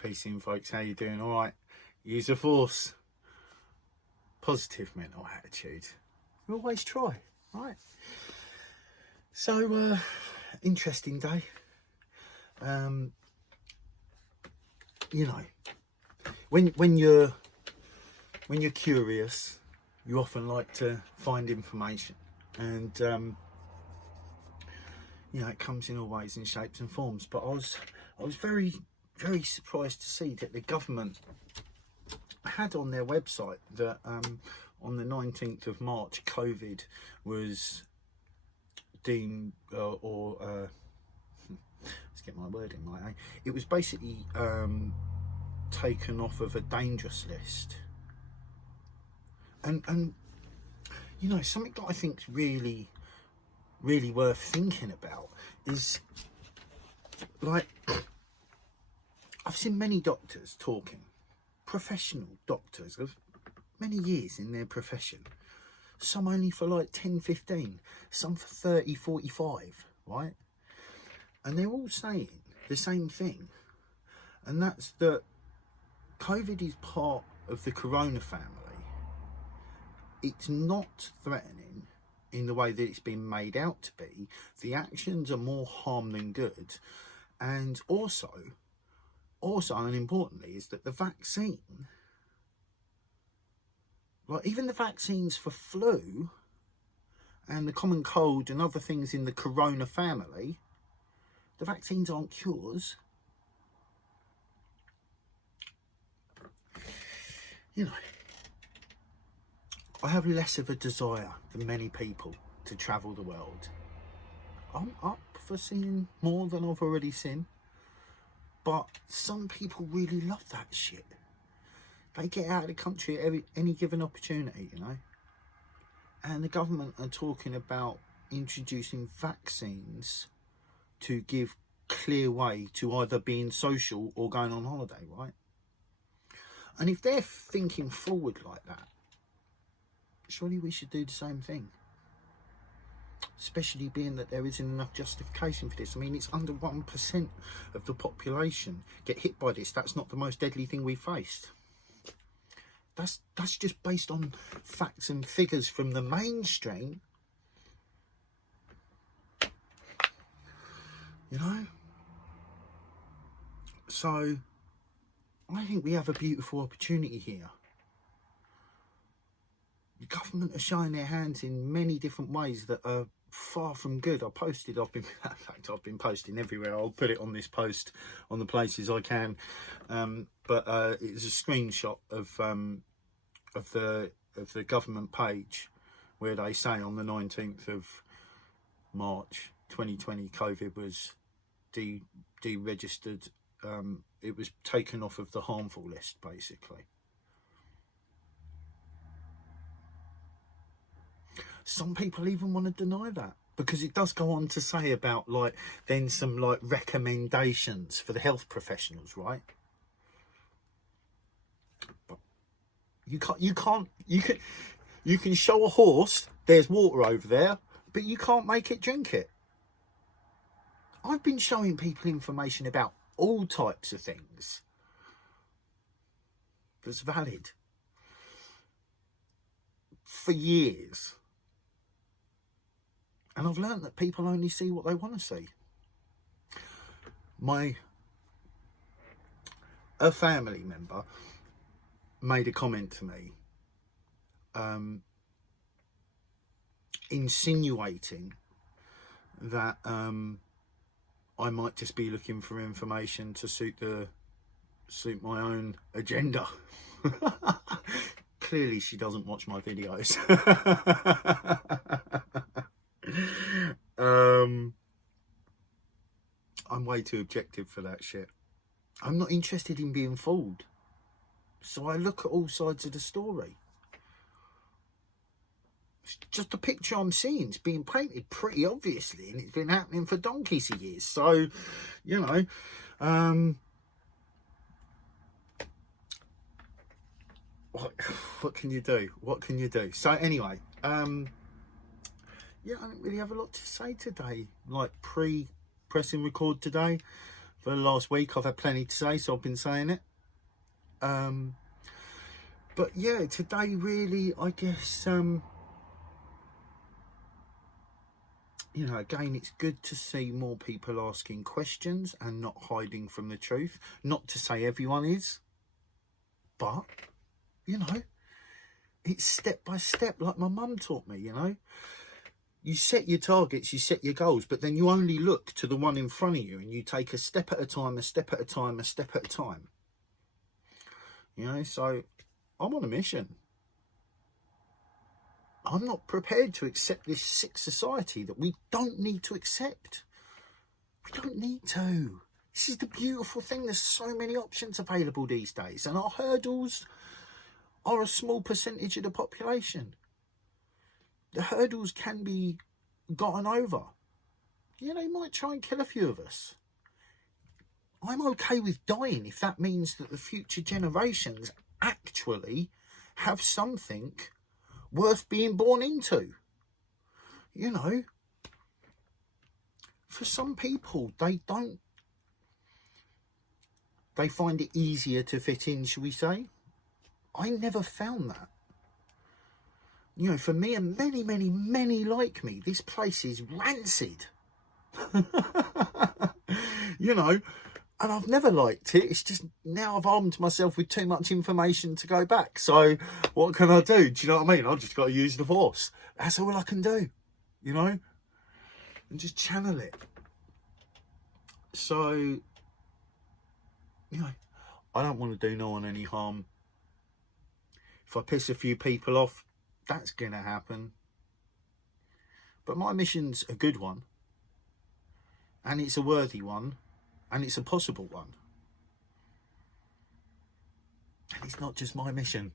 Peace in, folks. How you doing? All right. Use the force. Positive mental attitude. We always try, right? So, interesting day. You know, when you're curious, you often like to find information, and you know, it comes in all ways and shapes and forms. But I was very surprised to see that the government had on their website that on the 19th of March, COVID was deemed let's get my wording right. It was basically taken off of a dangerous list, and you know, something that I think is really worth thinking about is, like, I've seen many doctors talking, professional doctors of many years in their profession, some only for like 10-15, some for 30-45, right? And they're all saying the same thing, and that's that COVID is part of the corona family. It's not threatening in the way that it's been made out to be. The actions are more harm than good. And also and importantly, is that the vaccine, like even the vaccines for flu and the common cold and other things in the corona family, the vaccines aren't cures. You know, I have less of a desire than many people to travel the world. I'm up for seeing more than I've already seen. But some people really love that shit. They get out of the country at any given opportunity, you know. And the government are talking about introducing vaccines to give clear way to either being social or going on holiday, right? And if they're thinking forward like that, surely we should do the same thing. Especially being that there isn't enough justification for this. I mean, it's under 1% of the population get hit by this. That's not the most deadly thing we faced. That's just based on facts and figures from the mainstream. You know? So, I think we have a beautiful opportunity here. The government are showing their hands in many different ways that are far from good. I've been posting everywhere. I'll put it on this post on the places I can. But it's a screenshot of the government page where they say on the 19th of March 2020 COVID was deregistered. It was taken off of the harmful list, basically. Some people even want to deny that, because it does go on to say about, like, then some like recommendations for the health professionals, right? But you can show a horse there's water over there, but you can't make it drink it. I've been showing people information about all types of things that's valid for years. And I've learned that people only see what they want to see. A family member made a comment to me, insinuating that I might just be looking for information to suit my own agenda. Clearly, she doesn't watch my videos. I'm way too objective for that shit. I'm not interested in being fooled, so I look at all sides of the story. It's just a picture I'm seeing. It's being painted pretty obviously, and it's been happening for donkeys of years. So, you know, what can you do? What can you do? So anyway, yeah, I don't really have a lot to say today. Like pressing record today, for the last week. I've had plenty to say, so I've been saying it. But yeah, today really, I guess, you know, again, it's good to see more people asking questions and not hiding from the truth. Not to say everyone is, but, you know, it's step by step, like my mum taught me, you know. You set your targets, you set your goals, but then you only look to the one in front of you and you take a step at a time, a step at a time, a step at a time. You know, so I'm on a mission. I'm not prepared to accept this sick society that we don't need to accept. We don't need to. This is the beautiful thing. There's so many options available these days, and our hurdles are a small percentage of the population. The hurdles can be gotten over. You know, they might try and kill a few of us. I'm okay with dying if that means that the future generations actually have something worth being born into. You know, for some people, they find it easier to fit in, shall we say. I never found that. You know, for me and many, many, many like me, this place is rancid. You know, and I've never liked it. It's just now I've armed myself with too much information to go back. So what can I do? Do you know what I mean? I've just got to use the force. That's all I can do, you know, and just channel it. So, you know, I don't want to do no one any harm. If I piss a few people off, that's going to happen. But my mission's a good one. And it's a worthy one. And it's a possible one. And it's not just my mission.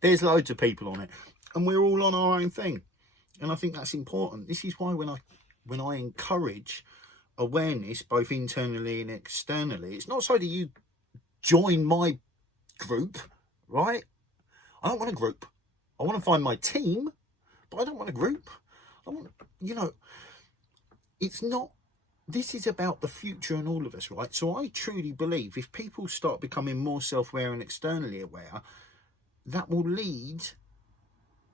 There's loads of people on it. And we're all on our own thing. And I think that's important. This is why when I encourage awareness, both internally and externally, it's not so that you join my group, right? I don't want a group. I want to find my team, but I don't want a group. I want, you know, it's not, this is about the future and all of us, right? So I truly believe if people start becoming more self-aware and externally aware, that will lead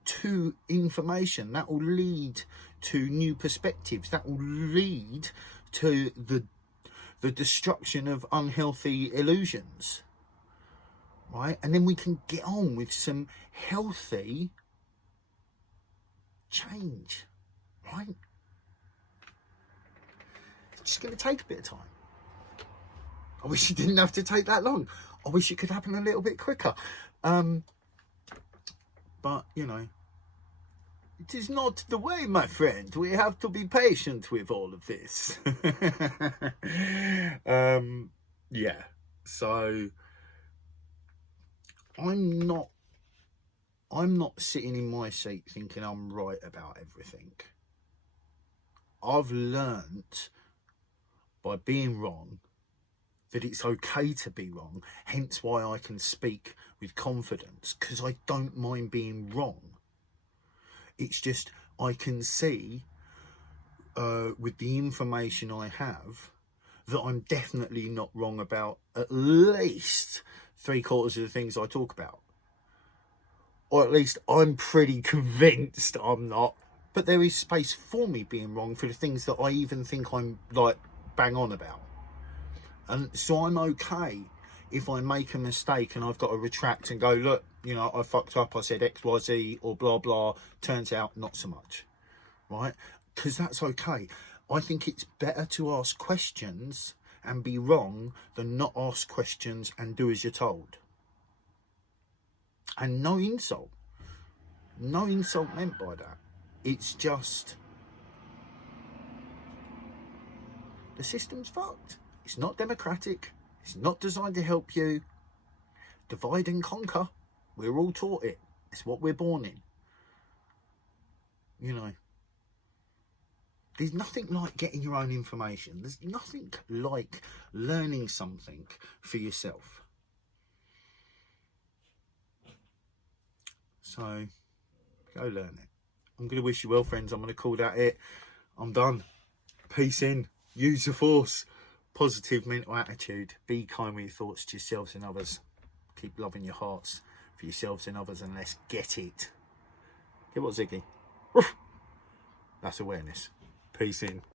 to information, that will lead to new perspectives, that will lead to the destruction of unhealthy illusions, right? And then we can get on with some healthy change, right? It's just going to take a bit of time. I wish it didn't have to take that long. I wish it could happen a little bit quicker. But, you know, it is not the way, my friend. We have to be patient with all of this. Yeah. So, I'm not sitting in my seat thinking I'm right about everything. I've learnt by being wrong that it's okay to be wrong, hence why I can speak with confidence, because I don't mind being wrong. It's just I can see with the information I have that I'm definitely not wrong about at least 3/4 of the things I talk about. Or at least I'm pretty convinced I'm not. But there is space for me being wrong for the things that I even think I'm like bang on about. And so I'm okay if I make a mistake and I've got to retract and go, look, you know, I fucked up, I said X, Y, Z or blah, blah. Turns out not so much, right? Because that's okay. I think it's better to ask questions and be wrong than not ask questions and do as you're told. And no insult meant by that. It's just the system's fucked. It's not democratic. It's not designed to help you. Divide and conquer. We're all taught it. It's what we're born in. You know, there's nothing like getting your own information. There's nothing like learning something for yourself. So, go learn it. I'm going to wish you well, friends. I'm going to call that it. I'm done. Peace in. Use the force. Positive mental attitude. Be kind with your thoughts to yourselves and others. Keep loving your hearts for yourselves and others, and let's get it. Get what, Ziggy? That's awareness. Peace in.